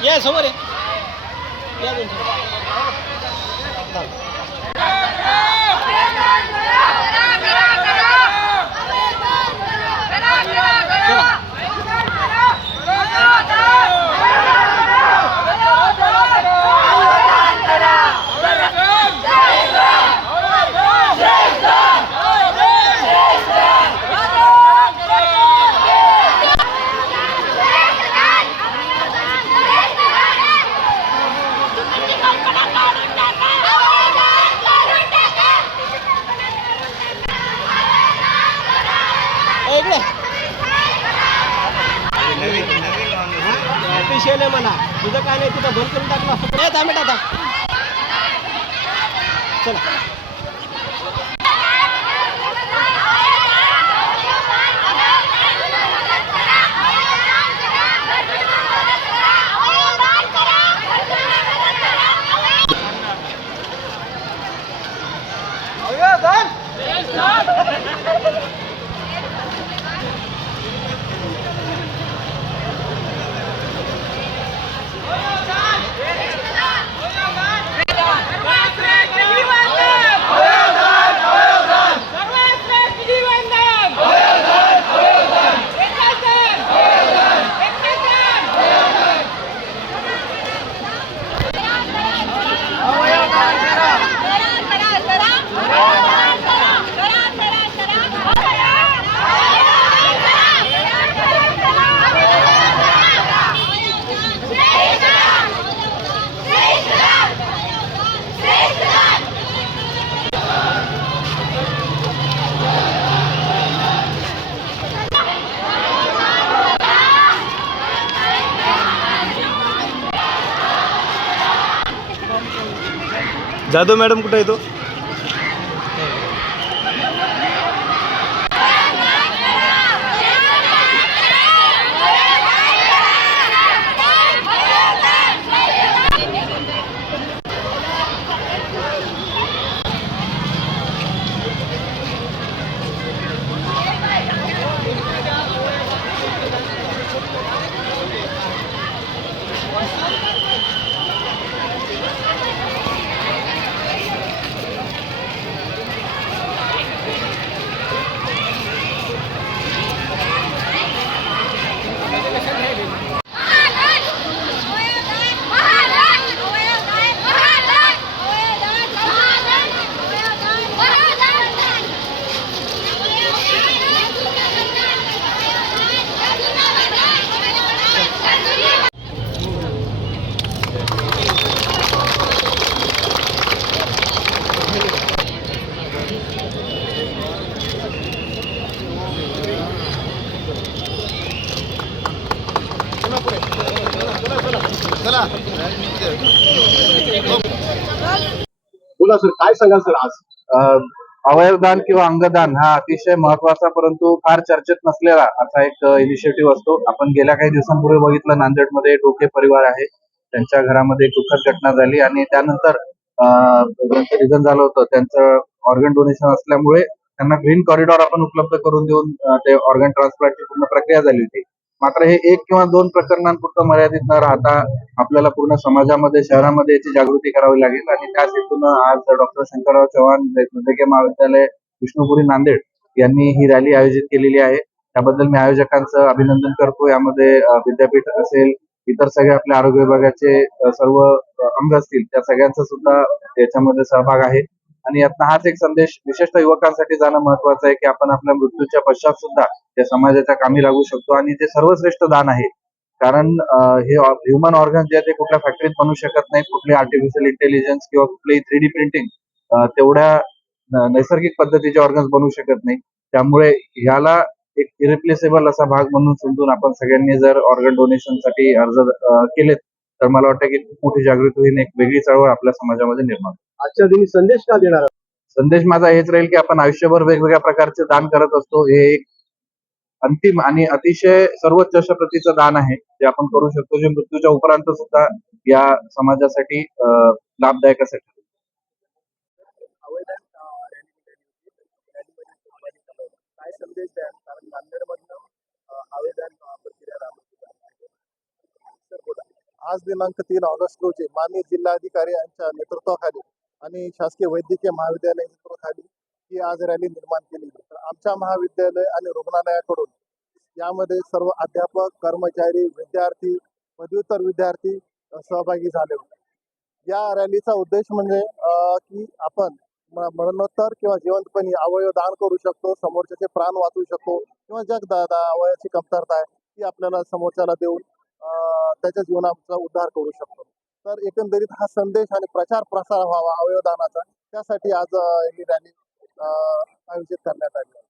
या समोर आहे विषय नाही म्हणा तुझं काय नाही तुझं बंद करून टाकला असतं. ए, आता चला. जाधव मॅडम कुठे येतो बोला सर काय सांगाल सर आज? अवयवदान किंवा अंगदान हा अतिशय महत्त्वाचा परंतु फार चर्चेत नसलेला असा एक इनिशिएटिव्ह असतो. आपण गेल्या काही दिवसांपूर्वी बघितलं नांदेडमध्ये डोके परिवार आहे. त्यांच्या घरामध्ये दुःखद घटना झाली आणि त्यानंतर ज्यांचं निधन झालं होतं. त्यांचं ऑर्गन डोनेशन असल्यामुळे त्यांना ग्रीन कॉरिडॉर आपण उपलब्ध करून देऊन ते ऑर्गन ट्रान्सप्लांटची पूर्ण प्रक्रिया झाली होती. मात्र हे एक किंवा दोन प्रकरणांपुरतं मर्यादित न राहता आपल्याला पूर्ण समाजामध्ये शहरामध्ये याची जागृती करावी लागेल. आणि त्याच हेतून आज डॉक्टर शंकरराव चव्हाण वैद्यकीय महाविद्यालय विष्णुपुरी नांदेड यांनी ही रॅली आयोजित केलेली आहे. त्याबद्दल मी आयोजकांचं अभिनंदन करतो. यामध्ये विद्यापीठ असेल इतर सगळे आपल्या आरोग्य विभागाचे सर्व अंग असतील त्या सगळ्यांचा सुद्धा याच्यामध्ये सहभाग आहे. आणि यातनं हाच एक संदेश विशेषतः युवकांसाठी जाणं महत्वाचं आहे की आपण आपल्या मृत्यूच्या पश्चात सुद्धा त्या समाजाच्या कामी लागू शकतो आणि ते सर्वश्रेष्ठ दान आहे. कारण हे ह्युमन ऑर्गन जे आहे ते कुठल्या फॅक्टरीत बनू शकत नाही कुठली आर्टिफिशियल इंटेलिजन्स किंवा कुठली थ्री डी प्रिंटिंग तेवढ्या नैसर्गिक पद्धतीचे ऑर्गन्स बनवू शकत नाही त्यामुळे ह्याला एक इरिप्लेसेबल असा भाग म्हणून समजून आपण सगळ्यांनी जर ऑर्गन डोनेशनसाठी अर्ज केलेत तर मला वाटतं की खूप मोठी जागृती होईल एक वेगळी चळवळ आपल्या समाजामध्ये निर्माण होईल. आजच्या दिनी संदेश का देणार? संदेश माझा हेच राहील की आपण आयुष्यभर वेगवेगळ्या प्रकारचे दान करत असतो हे एक अंतिम आणि अतिशय सर्वोच्च अशा प्रतीचं दान आहे जे आपण करू शकतो जे मृत्यूच्या उपरांत सुद्धा या समाजासाठी अं, लाभदायक असेल अवैध अ, रॅली निघाली होती. रॅलीमध्ये सहभागी झाला होता. काय संदेश द्याल कारण नांदेडमधनं अ, अवैध अ, प्रक्रिया राबवली जात आहे. आज दिनांक तीन ऑगस्ट रोजी माननीय जिल्हाधिकारी यांच्या नेतृत्वाखाली आणि शासकीय वैद्यकीय महाविद्यालय नेतृत्वाखाली ही आज रॅली निर्माण केली. तर आमच्या महाविद्यालय आणि रुग्णालयाकडून यामध्ये सर्व अध्यापक कर्मचारी विद्यार्थी पदव्युत्तर विद्यार्थी सहभागी झाले होते. या रॅलीचा उद्देश म्हणजे की आपण मरणोत्तर किंवा जिवंतपणी अवयव दान करू शकतो समोरच्याचे प्राण वाचवू शकतो किंवा ज्या अवयवाची कमतरता आहे ती आपल्याला समोरच्याला देऊन त्याच्याच त्याच्या जीवनाचा उद्धार करू शकतो तर एकंदरीत हा संदेश आणि प्रचार प्रसार व्हावा अवयवदानाचा त्यासाठी आज ही रॅली आयोजित करण्यात आली आहे.